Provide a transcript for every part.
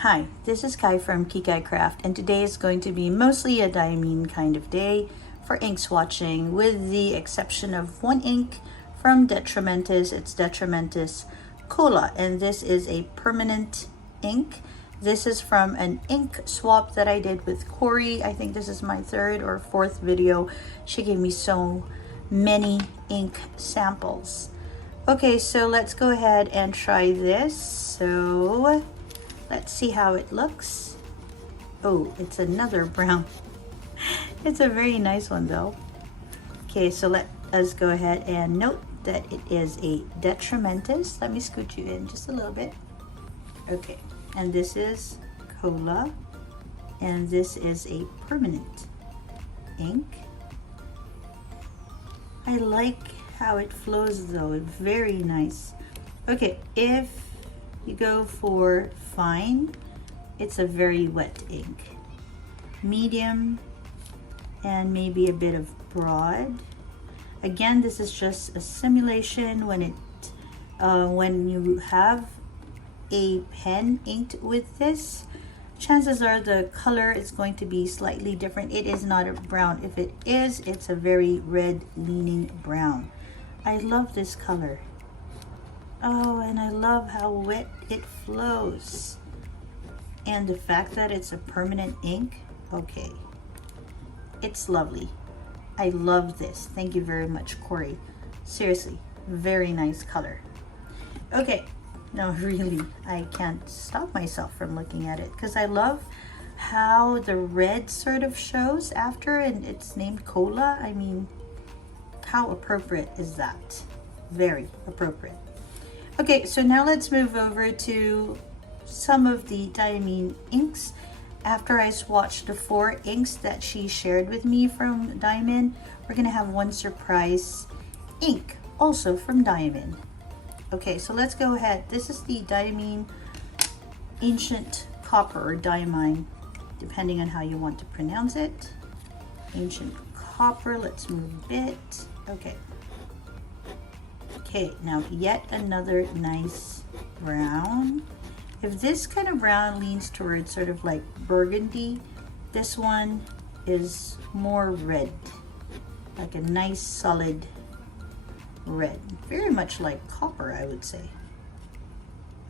Hi, this is Kai from Kikai Craft, and today is going to be mostly a diamine kind of day for ink swatching, with the exception of one ink from Atramentis. It's Atramentis Cola, and this is a permanent ink. This is from an ink swap that I did with Corey. I think this is my third or fourth video. She gave me so many ink samples. Okay, so let's go ahead and try this. So let's see how it looks. Oh, it's another brown. It's a very nice one though. Okay, so let us go ahead and note that it is a Atramentis. Let me scoot you in just a little bit. Okay, and this is Cola, and this is a permanent ink. I like how it flows though, it's very nice. Okay, if you go for fine, it's a very wet ink. Medium, and maybe a bit of broad. Again, this is just a simulation. When you have a pen inked with this, chances are the color is going to be slightly different. It is not a brown. If it is, it's a very red leaning brown. I love this color. Oh, and I love how wet it flows. And the fact that it's a permanent ink, okay. It's lovely. I love this. Thank you very much, Corey. Seriously, very nice color. Okay, no, really, I can't stop myself from looking at it because I love how the red sort of shows after, and it's named Cola. I mean, how appropriate is that? Very appropriate. Okay, so now let's move over to some of the Diamine inks. After I swatched the 4 inks that she shared with me from Diamine, we're gonna have one surprise ink also from Diamine. Okay, so let's go ahead. This is the Diamine Ancient Copper, or Diamine, depending on how you want to pronounce it. Ancient Copper, let's move a bit. Okay. Okay, now yet another nice brown. If this kind of brown leans towards sort of like burgundy, this one is more red, like a nice solid red, very much like copper, I would say.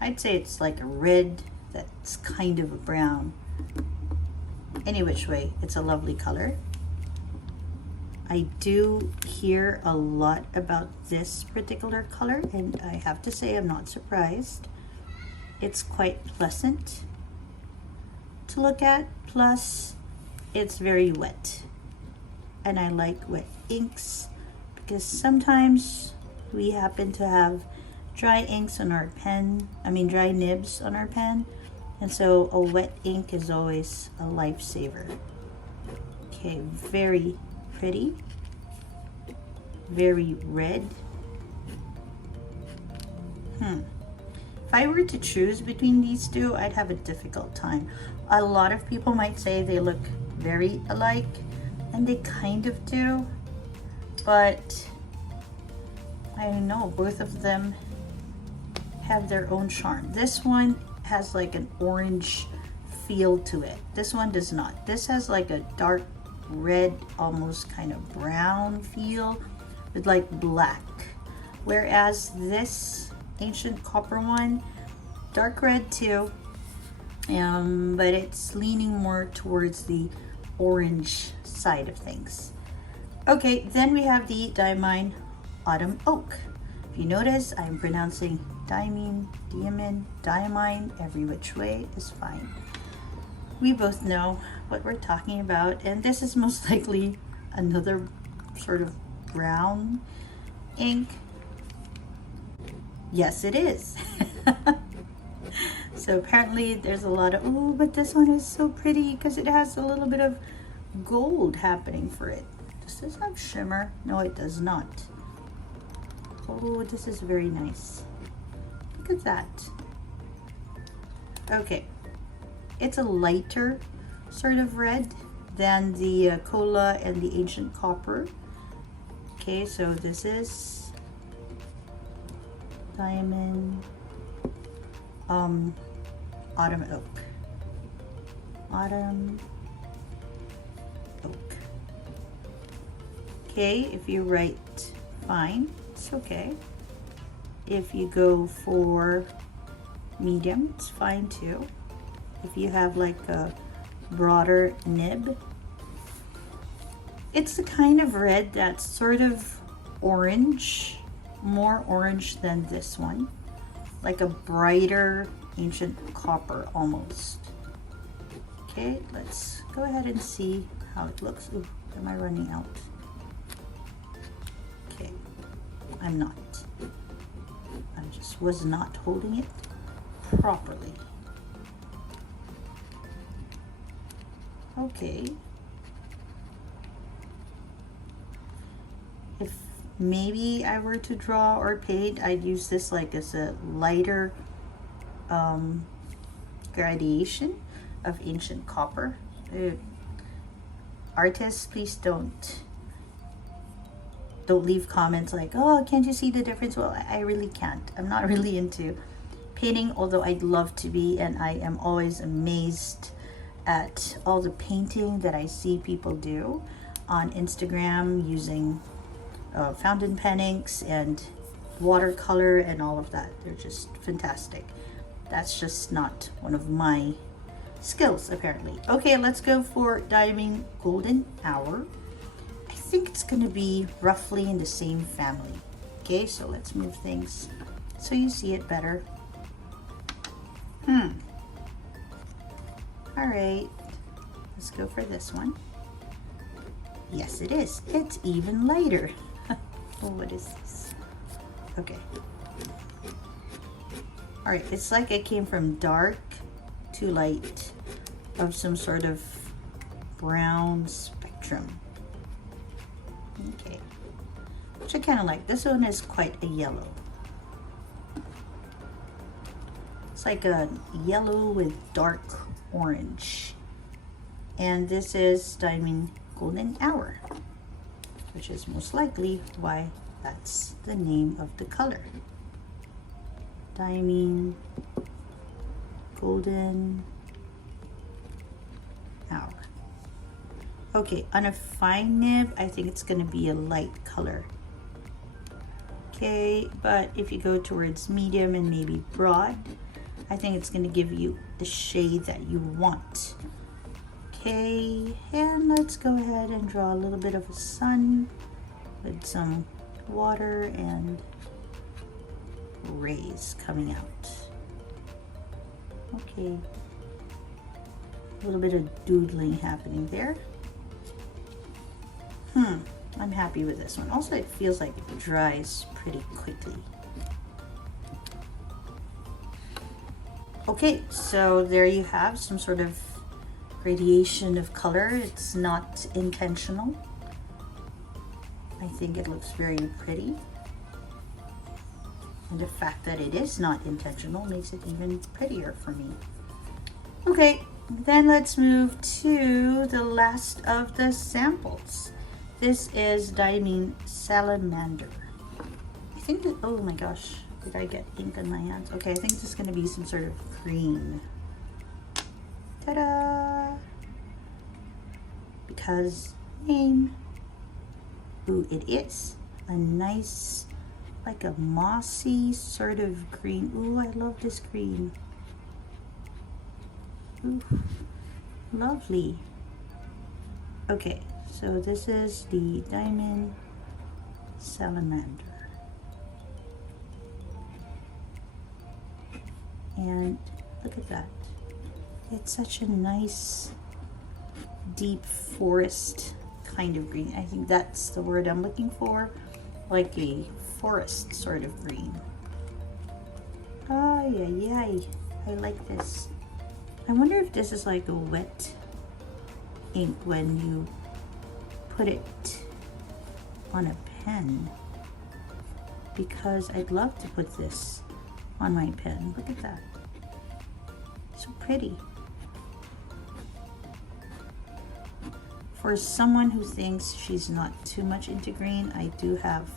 I'd say it's like a red that's kind of a brown. Any which way, it's a lovely color. I do hear a lot about this particular color, and I have to say I'm not surprised. It's quite pleasant to look at, plus it's very wet. And I like wet inks because sometimes we happen to have dry inks on our pen, dry nibs on our pen, and so a wet ink is always a lifesaver. Okay, very pretty, very red. If I were to choose between these two, I'd have a difficult time. A lot of people might say they look very alike, and they kind of do, but I don't know, both of them have their own charm. This one has like an orange feel to it. This one does not. This has like a dark red, almost kind of brown feel with like black, whereas this Ancient Copper one, dark red too, but it's leaning more towards the orange side of things. Okay, then we have the Diamine Autumn Oak. If you notice, I'm pronouncing Diamine, every which way is fine. We both know what we're talking about, and this is most likely another sort of brown ink. Yes, it is. So apparently there's a lot of, oh, but this one is so pretty because it has a little bit of gold happening for it. Does this have shimmer? No, it does not. Oh, this is very nice. Look at that. Okay, it's a lighter sort of red than the Cola and the Ancient Copper. Okay, so this is Diamine Autumn Oak. Autumn Oak. Okay, if you write fine, it's okay. If you go for medium, it's fine too. If you have like a broader nib, it's the kind of red that's sort of orange, more orange than this one, like a brighter ancient copper almost. Okay, let's go ahead and see how it looks. Ooh, am I running out? Okay, I'm not. I just was not holding it properly. Okay. If maybe I were to draw or paint, I'd use this like as a lighter gradation of ancient copper. Artists, please don't leave comments like, oh, can't you see the difference? Well, I really can't. I'm not really into painting, although I'd love to be, and I am always amazed at all the painting that I see people do on Instagram using fountain pen inks and watercolor and all of that. They're just fantastic. That's just not one of my skills, apparently. Okay, let's go for Diamine Golden Hour. I think it's gonna be roughly in the same family. Okay, so let's move things so you see it better. All right, let's go for this one. Yes, it is. It's even lighter. Oh, what is this? Okay. All right, it's like it came from dark to light of some sort of brown spectrum. Okay, which I kind of like. This one is quite a yellow. It's like a yellow with dark orange. And this is Diamine Golden Hour, which is most likely why that's the name of the color. Diamine Golden Hour. Okay, on a fine nib, I think it's going to be a light color. Okay, but if you go towards medium and maybe broad, I think it's going to give you the shade that you want. Okay, and let's go ahead and draw a little bit of a sun with some water and rays coming out. Okay, a little bit of doodling happening there. I'm happy with this one. Also, it feels like it dries pretty quickly. Okay, so there you have some sort of gradation of color. It's not intentional. I think it looks very pretty. And the fact that it is not intentional makes it even prettier for me. Okay, then let's move to the last of the samples. This is Diamine Salamander. I think that, oh my gosh, did I get ink on my hands? Okay, I think this is going to be some sort of green. Ta-da! Because name. Ooh, it is a nice, like a mossy sort of green. Ooh, I love this green. Ooh, lovely. Okay, so this is the Diamine Salamander. And look at that. It's such a nice, deep forest kind of green. I think that's the word I'm looking for. Like a forest sort of green. Ay, ay, ay. I like this. I wonder if this is like a wet ink when you put it on a pen, because I'd love to put this on my pen. Look at that. So pretty. For someone who thinks she's not too much into green, I do have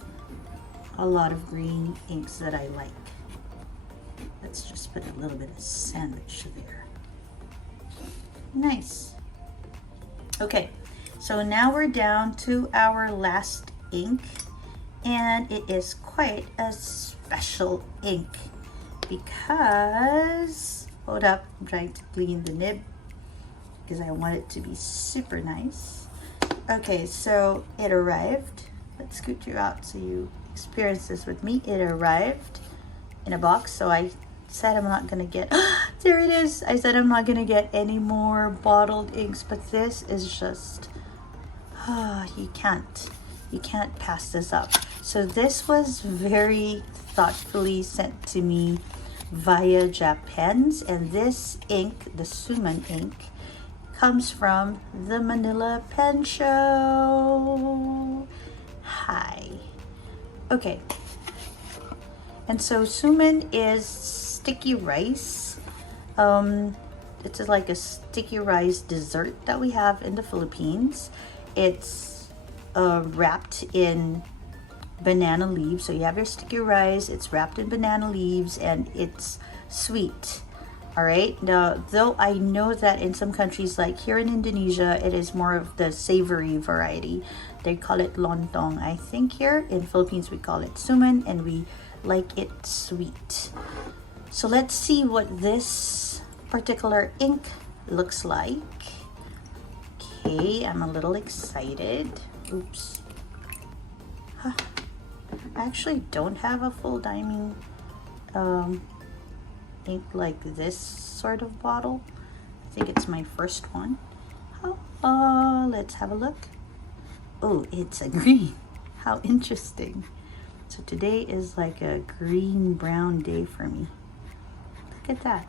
a lot of green inks that I like. Let's just put a little bit of sandwich there. Nice. Okay, so now we're down to our last ink, and it is quite a special ink because, hold up, I'm trying to clean the nib because I want it to be super nice. Okay, so it arrived. Let's scoot you out so you experience this with me. It arrived in a box, so I said I'm not gonna get, there it is. I said I'm not gonna get any more bottled inks, but this is just, you can't pass this up. So this was very thoughtfully sent to me via JaPens, and this ink, the Suman ink, comes from the Manila Pen Show. Hi. Okay. And so Suman is sticky rice. It's like a sticky rice dessert that we have in the Philippines. It's wrapped in banana leaves. So you have your sticky rice, it's wrapped in banana leaves, and it's sweet. All right, now though I know that in some countries, like here in Indonesia, it is more of the savory variety. They call it lontong. I think here in Philippines we call it suman, and we like it sweet. So let's see what this particular ink looks like. Okay, I'm a little excited. Oops. Huh. I actually don't have a full Diamine ink like this sort of bottle. I think it's my first one. Let's have a look. Oh, it's a green. How interesting. So today is like a green brown day for me. Look at that.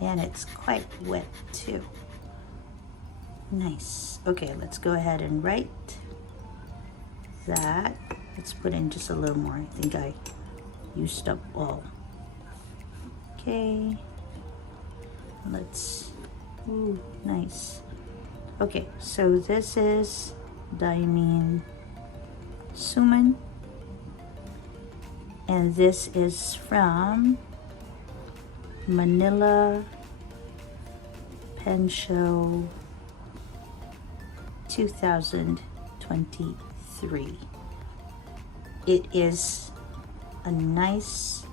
And it's quite wet too. Nice. Okay, let's go ahead and write that. Let's put in just a little more. I think I used up all. Okay. Let's, ooh, nice. Okay, so this is Diamine Suman, and this is from Manila Pen Show 2023. It is a nice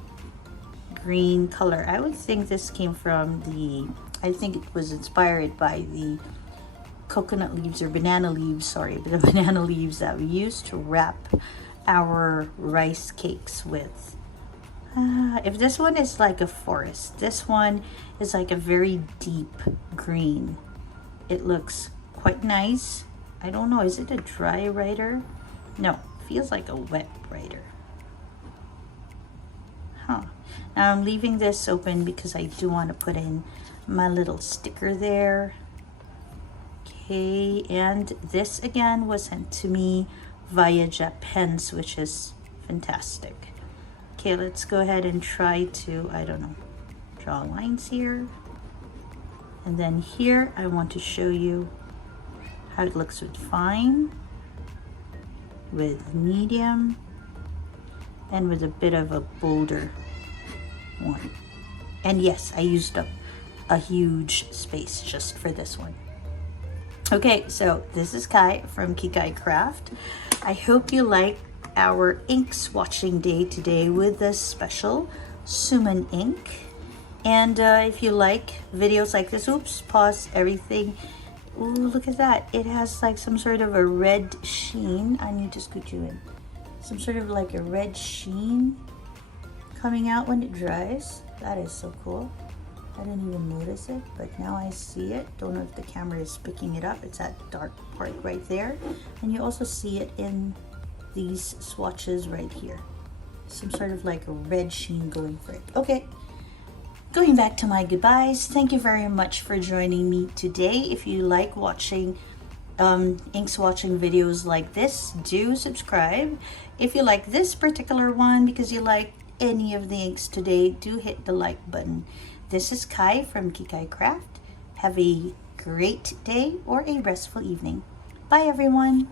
green color. I would think this came from I think it was inspired by the coconut leaves or banana leaves, sorry, the banana leaves that we used to wrap our rice cakes with. If this one is like a forest, this one is like a very deep green. It looks quite nice. I don't know, is it a dry writer? No, feels like a wet writer. Now I'm leaving this open because I do want to put in my little sticker there. Okay, and this again was sent to me via JaPens, which is fantastic. Okay, let's go ahead and try to, I don't know, draw lines here. And then here I want to show you how it looks with fine, with medium, and with a bit of a bolder one. And yes, I used up a huge space just for this one. Okay, so this is Kai from Kikai Craft. I hope you like our ink swatching day today with this special Suman ink. And if you like videos like this, oops, pause everything. Ooh, look at that. It has like some sort of a red sheen. I need to scoot you in. Some sort of like a red sheen coming out when it dries. That is so cool. I didn't even notice it, but now I see it. Don't know if the camera is picking it up. It's that dark part right there. And you also see it in these swatches right here. Some sort of like a red sheen going for it. Okay, going back to my goodbyes. Thank you very much for joining me today. If you like watching ink swatching videos like this, do subscribe. If you like this particular one because you like any of the inks today, do hit the like button. This is Kai from Kikai Craft. Have a great day or a restful evening. Bye everyone.